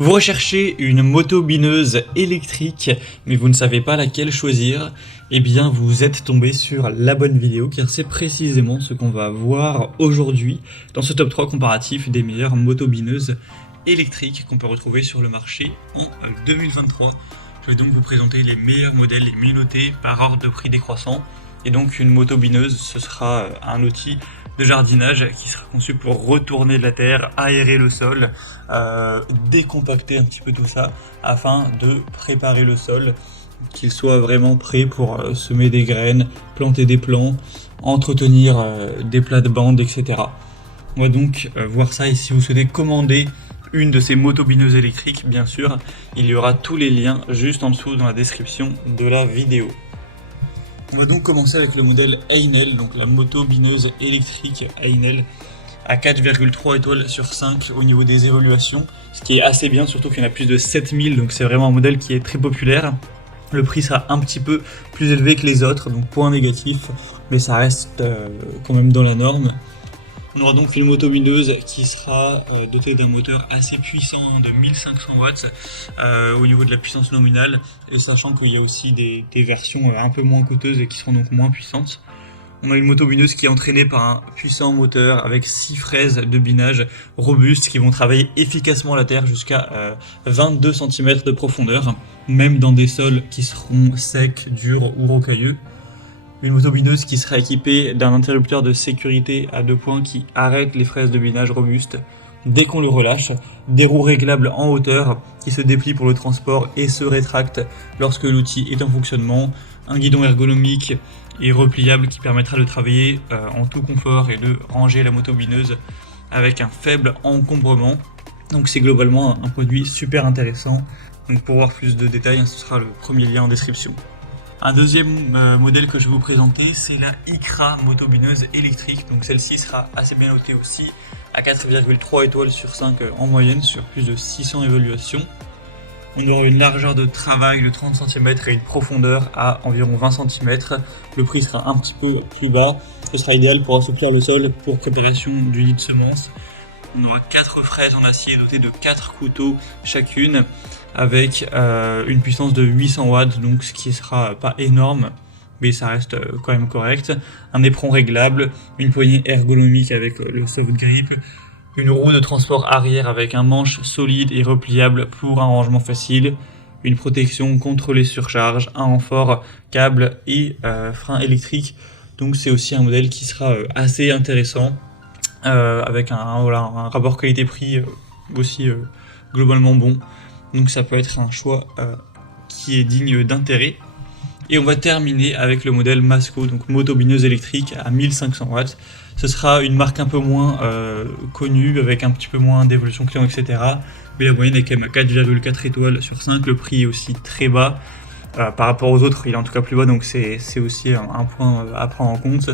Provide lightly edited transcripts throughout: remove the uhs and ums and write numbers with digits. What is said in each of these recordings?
Vous recherchez une moto bineuse électrique, mais vous ne savez pas laquelle choisir, eh bien vous êtes tombé sur la bonne vidéo, car c'est précisément ce qu'on va voir aujourd'hui dans ce top 3 comparatif des meilleures motos bineuses électriques qu'on peut retrouver sur le marché en 2023. Je vais donc vous présenter les meilleurs modèles, les mieux notés par ordre de prix décroissant. Et donc une moto bineuse, ce sera un outil de jardinage qui sera conçu pour retourner la terre, aérer le sol, décompacter un petit peu tout ça afin de préparer le sol, qu'il soit vraiment prêt pour semer des graines, planter des plants, entretenir des plates-bandes, etc. On va donc voir ça, et si vous souhaitez commander une de ces motos bineuses électriques, bien sûr, il y aura tous les liens juste en dessous dans la description de la vidéo. On va donc commencer avec le modèle Einel, donc la moto bineuse électrique Einel, à 4,3 étoiles sur 5 au niveau des évaluations, ce qui est assez bien, surtout qu'il y en a plus de 7000, donc c'est vraiment un modèle qui est très populaire. Le prix sera un petit peu plus élevé que les autres, donc point négatif, mais ça reste quand même dans la norme. On aura donc une moto bineuse qui sera dotée d'un moteur assez puissant de 1500 watts au niveau de la puissance nominale, et sachant qu'il y a aussi des versions un peu moins coûteuses et qui seront donc moins puissantes. On a une moto bineuse qui est entraînée par un puissant moteur avec 6 fraises de binage robustes qui vont travailler efficacement la terre jusqu'à 22 cm de profondeur, même dans des sols qui seront secs, durs ou rocailleux. Une moto bineuse qui sera équipée d'un interrupteur de sécurité à 2 points qui arrête les fraises de binage robustes dès qu'on le relâche, des roues réglables en hauteur qui se déplient pour le transport et se rétractent lorsque l'outil est en fonctionnement, un guidon ergonomique et repliable qui permettra de travailler en tout confort et de ranger la moto bineuse avec un faible encombrement. Donc c'est globalement un produit super intéressant. Donc pour voir plus de détails, ce sera le premier lien en description. Un deuxième modèle que je vais vous présenter, c'est la Icra moto bineuse électrique. Donc celle-ci sera assez bien notée aussi, à 4,3 étoiles sur 5 en moyenne sur plus de 600 évaluations. On aura une largeur de travail de 30 cm et une profondeur à environ 20 cm. Le prix sera un petit peu plus bas. Ce sera idéal pour assouplir le sol pour préparation du nid de semences. On aura 4 fraises en acier dotées de 4 couteaux chacune, avec une puissance de 800 watts, donc ce qui sera pas énorme, mais ça reste quand même correct. Un éperon réglable, une poignée ergonomique avec le soft grip, une roue de transport arrière avec un manche solide et repliable pour un rangement facile, une protection contre les surcharges, un renfort câble et frein électrique. Donc c'est aussi un modèle qui sera assez intéressant, avec un rapport qualité-prix aussi globalement bon. Donc ça peut être un choix qui est digne d'intérêt. Et on va terminer avec le modèle Masco, donc moto bineuse électrique à 1500 watts. Ce sera une marque un peu moins connue, avec un petit peu moins d'évolution client, etc. Mais la moyenne est quand même à 4,4 étoiles sur 5. Le prix est aussi très bas. Par rapport aux autres, il est en tout cas plus bas, donc c'est aussi un point à prendre en compte.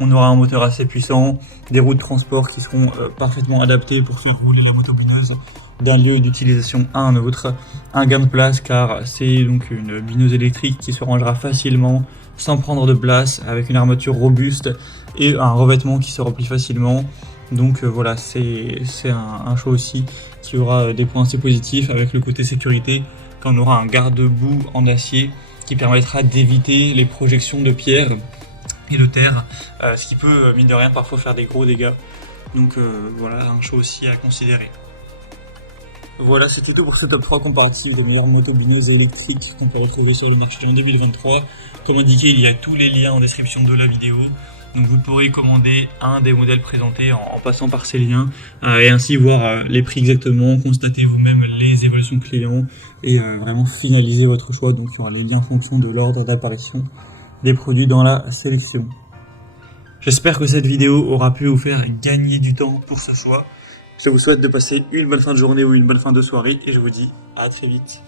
On aura un moteur assez puissant, des roues de transport qui seront parfaitement adaptées pour faire rouler la moto bineuse d'un lieu d'utilisation à un autre, un gain de place car c'est donc une bineuse électrique qui se rangera facilement sans prendre de place, avec une armature robuste et un revêtement qui se replie facilement. Donc voilà, c'est un choix aussi qui aura des points assez positifs, avec le côté sécurité, quand on aura un garde-boue en acier qui permettra d'éviter les projections de pierre et de terre, ce qui peut mine de rien parfois faire des gros dégâts. Donc voilà, un choix aussi à considérer. Voilà, c'était tout pour ce top 3 comparatif des meilleures motos bineuses électriques qu'on peut retrouver sur le marché en 2023. Comme indiqué, il y a tous les liens en description de la vidéo. Donc vous pourrez commander un des modèles présentés en passant par ces liens, et ainsi voir les prix exactement, constater vous-même les évaluations clients et vraiment finaliser votre choix. Donc il y aura les liens en fonction de l'ordre d'apparition des produits dans la sélection. J'espère que cette vidéo aura pu vous faire gagner du temps pour ce choix. Je vous souhaite de passer une bonne fin de journée ou une bonne fin de soirée, et je vous dis à très vite.